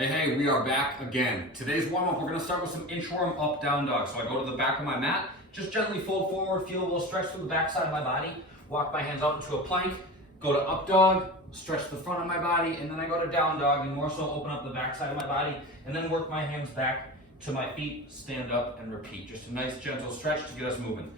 Hey, we are back again. Today's warm-up, we're gonna start with some inchworm up down dog. So I go to the back of my mat, just gently fold forward, feel a little stretch through the back side of my body, walk my hands up into a plank, go to up dog, stretch the front of my body, and then I go to down dog and more so open up the back side of my body, and then work my hands back to my feet, stand up and repeat. Just a nice gentle stretch to get us moving.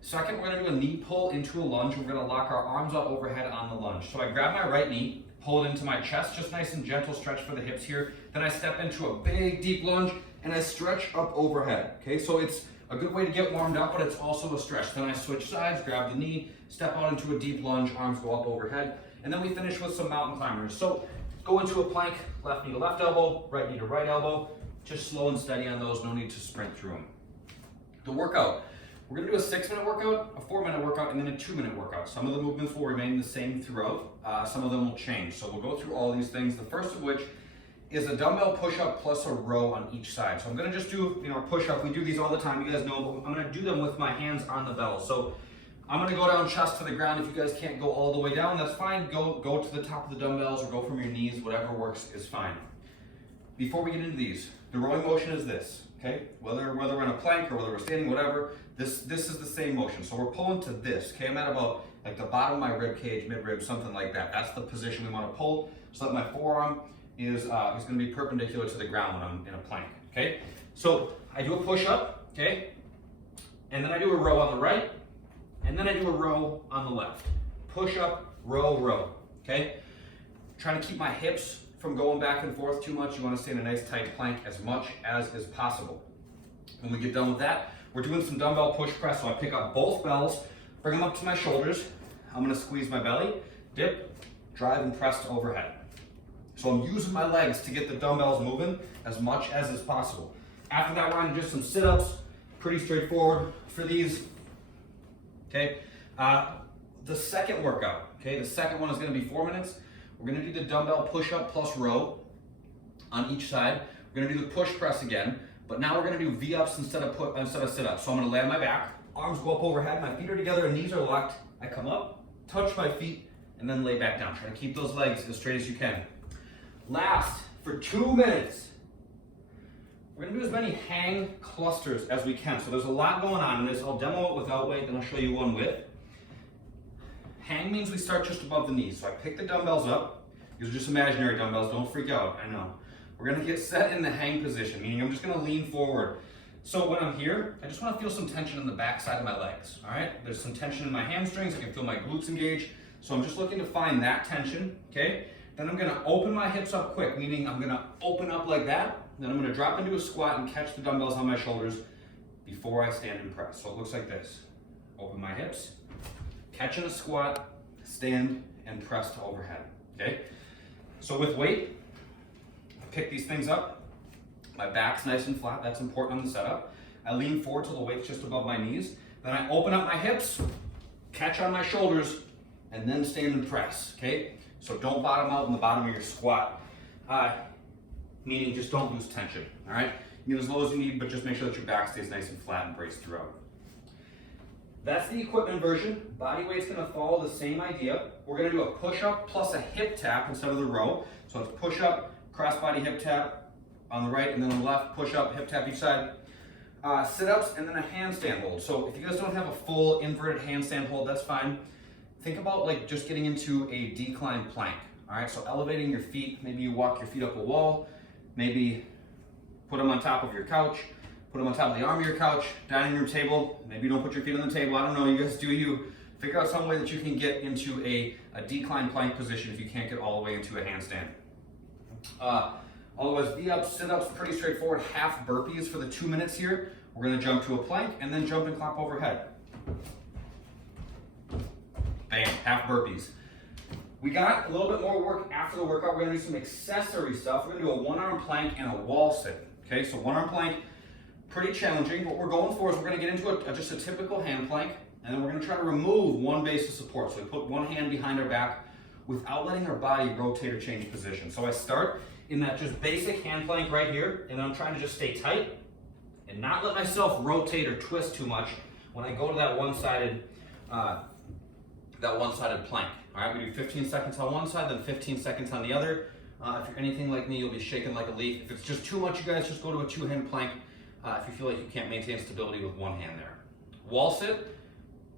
Second, we're gonna do a knee pull into a lunge. We're gonna lock our arms up overhead on the lunge. So I grab my right knee, pull it into my chest, just nice and gentle stretch for the hips here. Then I step into a big deep lunge and I stretch up overhead. Okay, so it's a good way to get warmed up, but it's also a stretch. Then I switch sides, grab the knee, step out into a deep lunge, arms go up overhead. And then we finish with some mountain climbers. So go into a plank, left knee to left elbow, right knee to right elbow. Just slow and steady on those, no need to sprint through them. The workout. We're gonna do a 6-minute workout, a 4-minute workout, and then a 2-minute workout. Some of the movements will remain the same throughout. Some of them will change. So we'll go through all these things. The first of which is a dumbbell push-up plus a row on each side. So I'm gonna just do, a push-up. We do these all the time, you guys know, but I'm gonna do them with my hands on the bell. So I'm gonna go down chest to the ground. If you guys can't go all the way down, that's fine. Go to the top of the dumbbells or go from your knees, whatever works is fine. Before we get into these, the rowing motion is this, okay? Whether we're in a plank or whether we're standing, whatever, this is the same motion. So we're pulling to this, okay? I'm at about like the bottom of my rib cage, mid-rib, something like that. That's the position we want to pull so that my forearm is going to be perpendicular to the ground when I'm in a plank, okay? So I do a push-up, okay? And then I do a row on the right, and then I do a row on the left. Push-up, row, row, okay? Trying to keep my hips from going back and forth too much. You want to stay in a nice tight plank as much as is possible. When we get done with that, we're doing some dumbbell push press. So I pick up both bells, bring them up to my shoulders. I'm going to squeeze my belly, dip, drive, and press to overhead. So I'm using my legs to get the dumbbells moving as much as is possible. After that, we're on to just some sit-ups. Pretty straightforward for these. Okay. The second workout. Okay. The second one is going to be 4 minutes. We're going to do the dumbbell push-up plus row on each side. We're going to do the push press again, but now we're going to do V-ups instead of sit-ups. So I'm going to lay on my back, arms go up overhead, my feet are together and knees are locked. I come up, touch my feet, and then lay back down. Try to keep those legs as straight as you can. Last, for 2 minutes, we're going to do as many hang clusters as we can. So there's a lot going on in this. I'll demo it without weight, then I'll show you one with. Hang means we start just above the knees. So I pick the dumbbells up. These are just imaginary dumbbells, don't freak out, I know. We're gonna get set in the hang position, meaning I'm just gonna lean forward. So when I'm here, I just wanna feel some tension in the back side of my legs, all right? There's some tension in my hamstrings, I can feel my glutes engage. So I'm just looking to find that tension, okay? Then I'm gonna open my hips up quick, meaning I'm gonna open up like that. Then I'm gonna drop into a squat and catch the dumbbells on my shoulders before I stand and press. So it looks like this. Open my hips, catch in a squat, stand, and press to overhead, okay? So with weight, I pick these things up. My back's nice and flat, that's important on the setup. I lean forward till the weight's just above my knees. Then I open up my hips, catch on my shoulders, and then stand and press, okay? So don't bottom out in the bottom of your squat, meaning just don't lose tension, all right? You get as low as you need, but just make sure that your back stays nice and flat and braced throughout. That's the equipment version. Body weight's gonna follow the same idea. We're gonna do a push-up plus a hip tap instead of the row. So it's push-up, cross-body hip tap on the right, and then on the left, push-up, hip tap each side. Sit-ups, and then a handstand hold. So if you guys don't have a full inverted handstand hold, that's fine. Think about like just getting into a decline plank, all right? So elevating your feet, maybe you walk your feet up a wall, maybe put them on top of your couch, put them on top of the arm of your couch, dining room table. Maybe you don't put your feet on the table. I don't know, you guys do you. Figure out some way that you can get into a decline plank position if you can't get all the way into a handstand. Otherwise, V-ups, sit-ups, pretty straightforward. Half burpees for the 2 minutes here. We're gonna jump to a plank and then jump and clap overhead. Bam, half burpees. We got a little bit more work after the workout. We're gonna do some accessory stuff. We're gonna do a one-arm plank and a wall sit. Okay, so one-arm plank, pretty challenging. What we're going for is we're going to get into just a typical hand plank, and then we're going to try to remove one base of support. So we put one hand behind our back without letting our body rotate or change position. So I start in that just basic hand plank right here, and I'm trying to just stay tight and not let myself rotate or twist too much when I go to that one-sided plank. All right, we do 15 seconds on one side, then 15 seconds on the other. If you're anything like me, you'll be shaking like a leaf. If it's just too much, you guys just go to a 2-hand plank if you feel like you can't maintain stability with one hand there. Wall sit,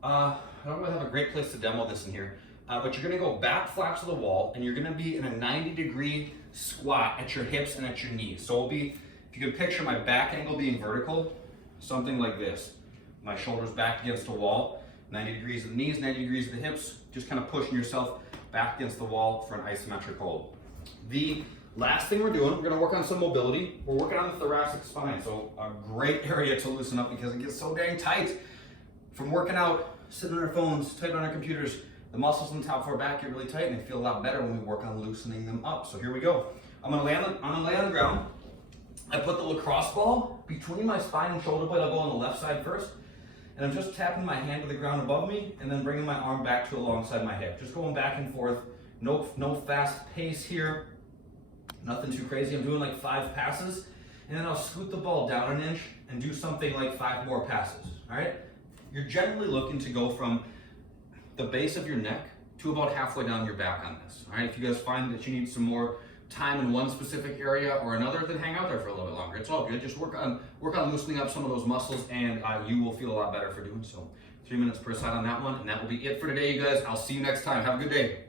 I don't really have a great place to demo this in here, but you're gonna go back flat to the wall and you're gonna be in a 90-degree squat at your hips and at your knees. So it'll be, if you can picture my back angle being vertical, something like this. My shoulders back against the wall, 90 degrees of the knees, 90 degrees of the hips, just kind of pushing yourself back against the wall for an isometric hold. The last thing we're doing, we're gonna work on some mobility. We're working on the thoracic spine, so a great area to loosen up because it gets so dang tight. From working out, sitting on our phones, typing on our computers, the muscles in the top of our back get really tight and they feel a lot better when we work on loosening them up. So here we go. I'm gonna lay on the ground. I put the lacrosse ball between my spine and shoulder blade. I'll go on the left side first. And I'm just tapping my hand to the ground above me and then bringing my arm back to alongside my hip. Just going back and forth. No fast pace here. Nothing too crazy. I'm doing like 5 passes. And then I'll scoot the ball down an inch and do something like 5 more passes. All right? You're generally looking to go from the base of your neck to about halfway down your back on this. All right? If you guys find that you need some more time in one specific area or another, then hang out there for a little bit longer. It's all good. Just work on loosening up some of those muscles and you will feel a lot better for doing so. 3 minutes per side on that one, and that will be it for today, you guys. I'll see you next time. Have a good day.